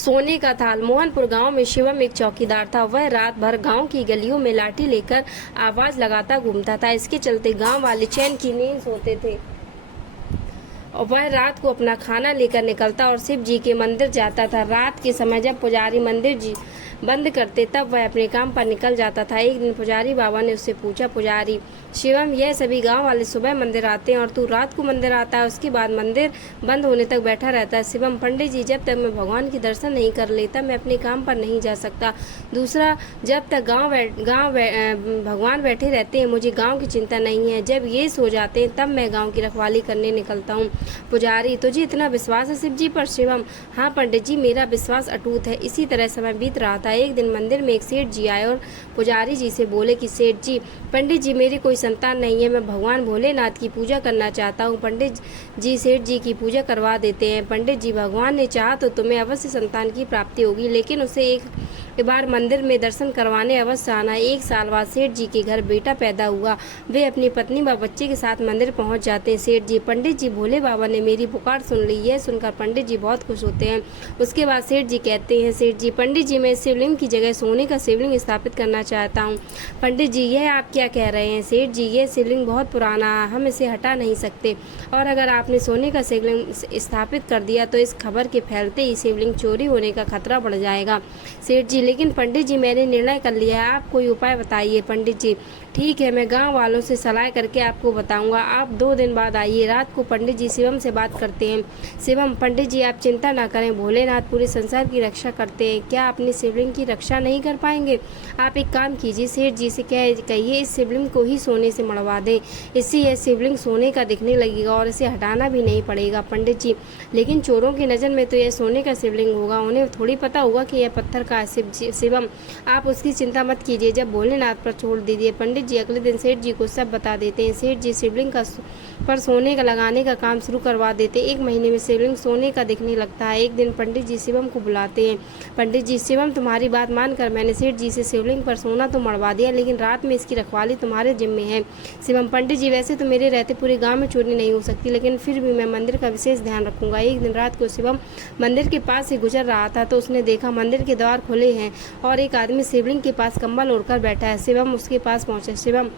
सोने का थाल। मोहनपुर गांव में शिवम एक चौकीदार था। वह रात भर गांव की गलियों में लाठी लेकर आवाज लगाता घूमता था। इसके चलते गांव वाले चैन की नींद सोते थे और वह रात को अपना खाना लेकर निकलता और शिव जी के मंदिर जाता था। रात के समय जब पुजारी मंदिर बंद करते तब वह अपने काम पर निकल जाता था। एक दिन पुजारी बाबा ने उससे पूछा, पुजारी शिवम, यह सभी गांव वाले सुबह मंदिर आते हैं और तू रात को मंदिर आता है, उसके बाद मंदिर बंद होने तक बैठा रहता है। शिवम, पंडित जी, जब तक मैं भगवान के दर्शन नहीं कर लेता मैं अपने काम पर नहीं जा सकता। दूसरा, जब तक भगवान बैठे रहते हैं मुझे गाँव की चिंता नहीं है। जब ये सो जाते हैं तब मैं गाँव की रखवाली करने निकलता हूँ। पुजारी, तुझे इतना विश्वास है शिव जी पर? शिवम, हाँ पंडित जी, मेरा विश्वास अटूट है। इसी तरह समय बीत रहा था। एक दिन मंदिर में एक सेठ जी आए और पुजारी जी से बोले कि सेठ जी, पंडित जी, मेरी कोई संतान नहीं है, मैं भगवान भोलेनाथ की पूजा करना चाहता हूँ। पंडित जी सेठ जी की पूजा करवा देते हैं। पंडित जी, भगवान ने चाहा तो तुम्हें अवश्य संतान की प्राप्ति होगी, लेकिन उसे एक बार मंदिर में दर्शन करवाने अवश्य आना। 1 साल बाद सेठ जी के घर बेटा पैदा हुआ। वे अपनी पत्नी व बच्चे के साथ मंदिर पहुंच जाते हैं। सेठ जी, पंडित जी, भोले बाबा ने मेरी पुकार सुन ली। यह सुनकर पंडित जी बहुत खुश होते हैं। उसके बाद सेठ जी कहते हैं, सेठ जी, पंडित जी, मैं शिवलिंग की जगह सोने का शिवलिंग स्थापित करना चाहता हूँ। पंडित जी, यह आप क्या कह रहे हैं? सेठ जी, यह शिवलिंग बहुत पुराना है, हम इसे हटा नहीं सकते, और अगर आपने सोने का शिवलिंग स्थापित कर दिया तो इस खबर के फैलते ही शिवलिंग चोरी होने का खतरा बढ़ जाएगा। सेठ जी, लेकिन पंडित जी, मैंने निर्णय कर लिया है, आप कोई उपाय बताइए। पंडित जी, ठीक है, मैं गांव वालों से सलाह करके आपको बताऊंगा। आप 2 दिन बाद आइए। रात को पंडित जी शिवम से बात करते हैं। शिवम, पंडित जी, आप चिंता ना करें, भोलेनाथ पूरे संसार की रक्षा करते हैं, क्या अपनी शिवलिंग की रक्षा नहीं कर पाएंगे? आप एक काम कीजिए, सेठ जी से कहिए इस शिवलिंग को ही सोने से मढ़वा दें, इससे यह शिवलिंग सोने का दिखने लगेगा और इसे हटाना भी नहीं पड़ेगा। पंडित जी, लेकिन चोरों की नज़र में तो यह सोने का शिवलिंग होगा, उन्हें थोड़ी पता होगा कि यह पत्थर का है। शिवम, आप उसकी चिंता मत कीजिए, जब भोलेनाथ पर छोड़ दीजिए। पंडित जी अगले दिन सेठ जी को सब बता देते हैं। सेठ जी शिवलिंग पर सोने का लगाने का काम शुरू करवा देते। 1 महीने में शिवलिंग सोने का दिखने लगता है। एक दिन पंडित जी शिवम को बुलाते हैं। पंडित जी, शिवम, तुम्हारी बात मानकर मैंने सेठ जी से शिवलिंग पर सोना तो मढ़वा दिया, लेकिन रात में इसकी रखवाली तुम्हारे जिम्मे है। शिवम, पंडित जी, वैसे तो मेरे रहते पूरे गाँव में चोरी नहीं हो सकती, लेकिन फिर भी मैं मंदिर का विशेष ध्यान रखूंगा। एक दिन रात को शिवम मंदिर के पास से गुजर रहा था तो उसने देखा मंदिर के द्वार खुले हैं और एक आदमी शिवलिंग के पास कंबल ओढ़कर बैठा है। शिवम उसके पास पहुंचा। शिवम,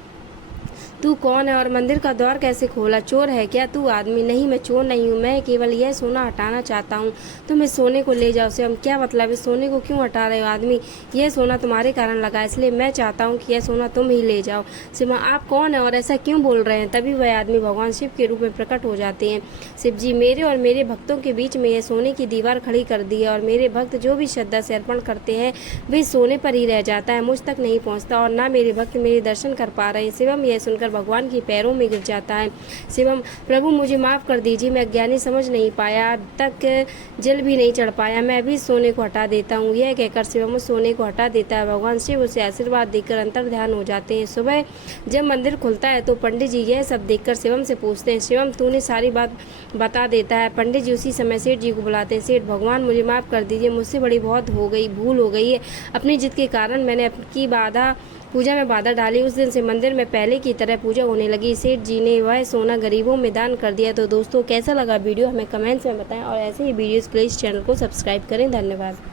तू कौन है और मंदिर का द्वार कैसे खोला? चोर है क्या तू? आदमी, नहीं, मैं चोर नहीं हूँ, मैं केवल यह सोना हटाना चाहता हूँ, तुम इस सोने को ले जाओ। शिवम, क्या मतलब? इस सोने को क्यों हटा रहे हो? आदमी, यह सोना तुम्हारे कारण लगा, इसलिए मैं चाहता हूँ कि यह सोना तुम ही ले जाओ। शिवम, आप कौन है और ऐसा क्यों बोल रहे हैं? तभी वह आदमी भगवान शिव के रूप में प्रकट हो जाते हैं। शिव जी, मेरे और मेरे भक्तों के बीच में यह सोने की दीवार खड़ी कर दी है और मेरे भक्त जो भी श्रद्धा से अर्पण करते हैं वे सोने पर ही रह जाता है, मुझ तक नहीं पहुँचता, और ना मेरे भक्त मेरे दर्शन कर पा रहे हैं। शिवम यह सुनकर भगवान के पैरों में गिर जाता है। शिवम, प्रभु मुझे माफ कर दीजिए, मैं अज्ञानी समझ नहीं पाया, अब तक जल भी नहीं चढ़ पाया, मैं अभी सोने को हटा देता हूँ। यह कहकर शिवम उस सोने को हटा देता है। भगवान शिव उसे आशीर्वाद देकर अंतर ध्यान हो जाते हैं। सुबह जब मंदिर खुलता है तो पंडित जी यह सब देखकर शिवम से पूछते हैं, शिवम, तूने सारी बात बता देता है? पंडित जी उसी समय सेठ जी को बुलाते हैं। सेठ, भगवान मुझे माफ कर दीजिए, मुझसे बड़ी बहुत भूल हो गई है, अपनी जिद के कारण मैंने आपकी पूजा में बाधा डाली। उस दिन से मंदिर में पहले की तरह पूजा होने लगी। सेठ जी ने वह सोना गरीबों में दान कर दिया। तो दोस्तों, कैसा लगा वीडियो हमें कमेंट्स में बताएं और ऐसे ही वीडियोस के लिए इस चैनल को सब्सक्राइब करें। धन्यवाद।